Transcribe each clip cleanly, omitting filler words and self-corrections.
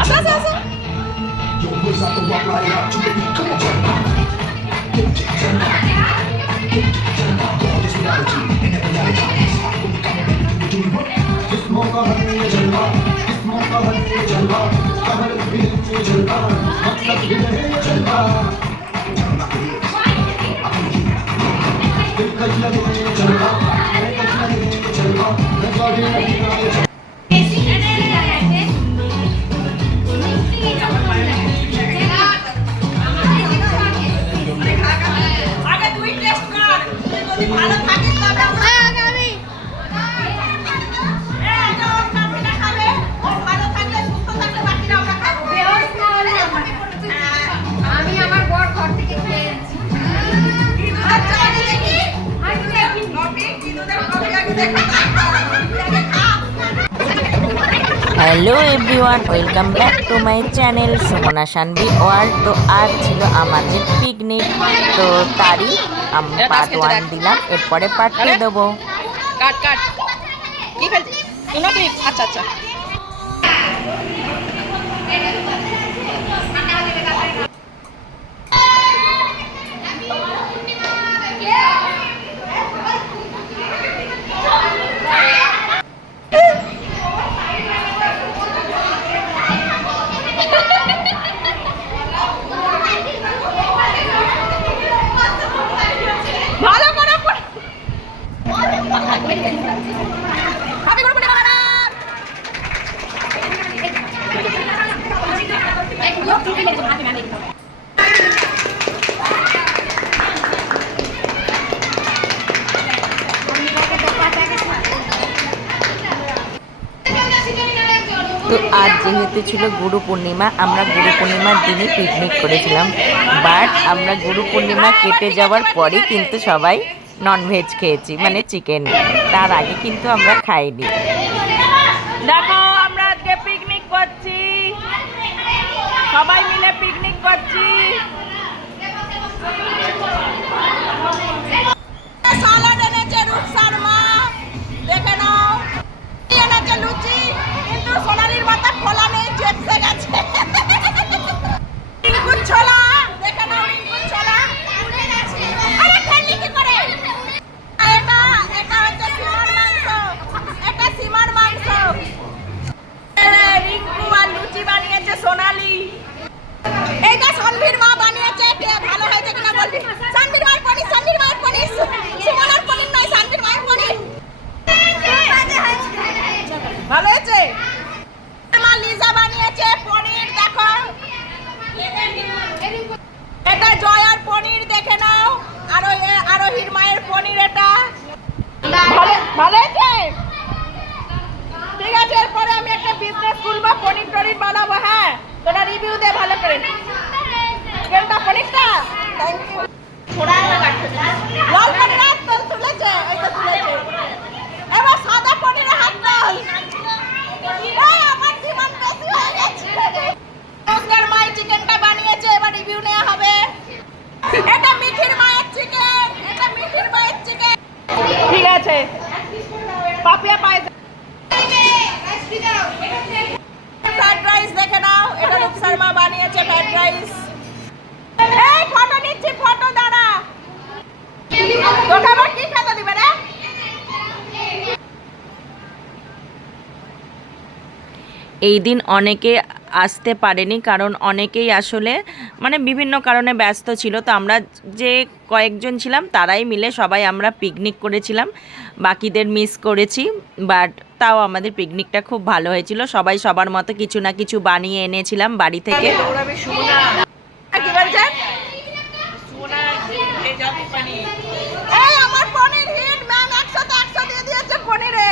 আসো আসো আসো। Hello everyone, welcome back to my channel Sumana Shanvi world. তো আজ ছিল আমাদের পিকনিক, তো তারই পার্ট 1 দিলাম, এরপরে পার্ট 2 দেবো। কাট কাট কি ফেলছিস? আচ্ছা আচ্ছা। তো আজ যেহেতু ছিল গুরু পূর্ণিমা, আমরা গুরু পূর্ণিমার দিনই পিকনিক করেছিলাম, বাট আমরা গুরু পূর্ণিমা কেটে যাওয়ার পরই কিন্তু সবাই ননভেজ খেয়েছি, মানে চিকেন। তার আগে কিন্তু আমরা খাইনি। দেখো আমরা আজকে পিকনিক করছি, সবাই মিলে পিকনিক করছি। সোনালির মাথা খোলা নেই, চেপসে গেছে। রিঙ্কুর ছোলা দেখে নাও, রিঙ্কুর ছোলা উড়ে গেছে। আরে ফেললি কি করে? এটা এটা হচ্ছে সিমার মাংস, এটা সিমার মাংস। রিঙ্কু আর লুচি বানিয়েছে সোনালি। এইটা সানভীর মা বানিয়েছে, ভালো হয়েছে কিনা বলবি? সানভীর মায়ের পনির, সানভীর মায়ের পনির, সুমনার পনির নয়, সানভীর মায়ের পনির। ভালো হয়েছে। লিজা বানিয়েছে পনির, দেখো এটা জয়ার পনির, দেখে নাও। আরোহীর মায়ের পনির, এটা ভালো হয়েছে। ঠিক আছে, এরপরে আমি একটা বিজনেস খুলবো, পনির টনির বানাবো। হ্যাঁ, তোরা রিভিউ দে ভালো করে। কেনটা পনিরটা থ্যাংক ইউ। লাল পনির হাত তোল, তুলেছে, এই তো তুলেছে। এবার সাদা পনিরে হাত তোল। আমার ডিমান্ড বেশি হয়ে গেছে। নমস্কার, মাই চিকেনটা বানিয়েছে, এবার রিভিউ নেওয়া হবে। এটা মিঠির মায়ের চিকেন, এটা মিঠির মায়ের চিকেন। ঠিক আছে, পাপিয়া পায়। ফ্রাইড রাইস দেখে নাও, এটা রূপসার মা বানিয়েছে ফ্রাইড রাইস। এই ফটো নিচ্ছি, ফটো দাঁড়া। তোকে আবার কি খেতে দিবে রে? এই দিন অনেকে আসতে পারেনি, কারণ অনেকেই আসলে মানে বিভিন্ন কারণে ব্যস্ত ছিল। তো আমরা যে কয়েকজন ছিলাম তারাই মিলে সবাই আমরা পিকনিক করেছিলাম, বাকিদের মিস করেছি। বাট তাও আমাদের পিকনিকটা খুব ভালো হয়েছিল, সবাই সবার মতো কিছু না কিছু বানিয়ে এনেছিলাম বাড়ি থেকে। আমার পনির হিট ম্যাম, 100 তে 100 দিয়ে দিয়েছে পনিরে।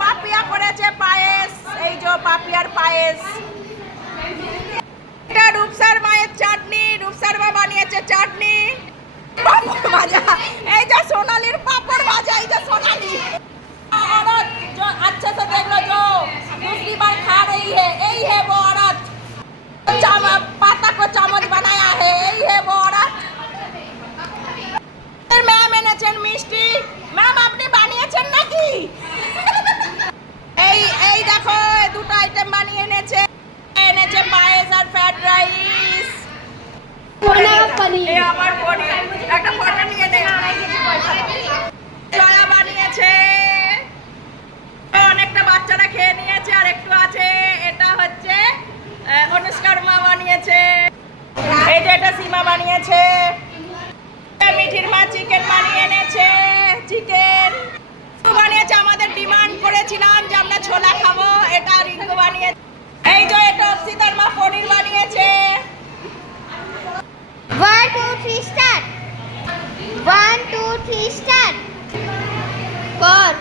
পাপিয়া করেছে পায়েস, এই যে পাপিয়ার পায়েস। এটা রূপসার মায়ের চাটনি, রূপসার মা বানিয়েছে চাটনি। পাপড় ভাজা, এই যে সোনালির পাপড় ভাজা, এই যে সোনালি। औरत जो अच्छे से देख लो, जो दूसरी बार खा रही है, यही है वो औरत। মা বানিয়েছে, মিঠির মা চিকেন বানিয়ে এনেছে, চিকেন বানিয়েছে। আমাদের ডিমান্ড করেছিলাম যে আমরা ছোলা খাবো, এটা রিঙ্কু বানিয়েছে। এই যে এটা অর্ষিতার মা পনির বানিয়েছে। 1 2 3 স্টার্ট 1 2 3 স্টার্ট কর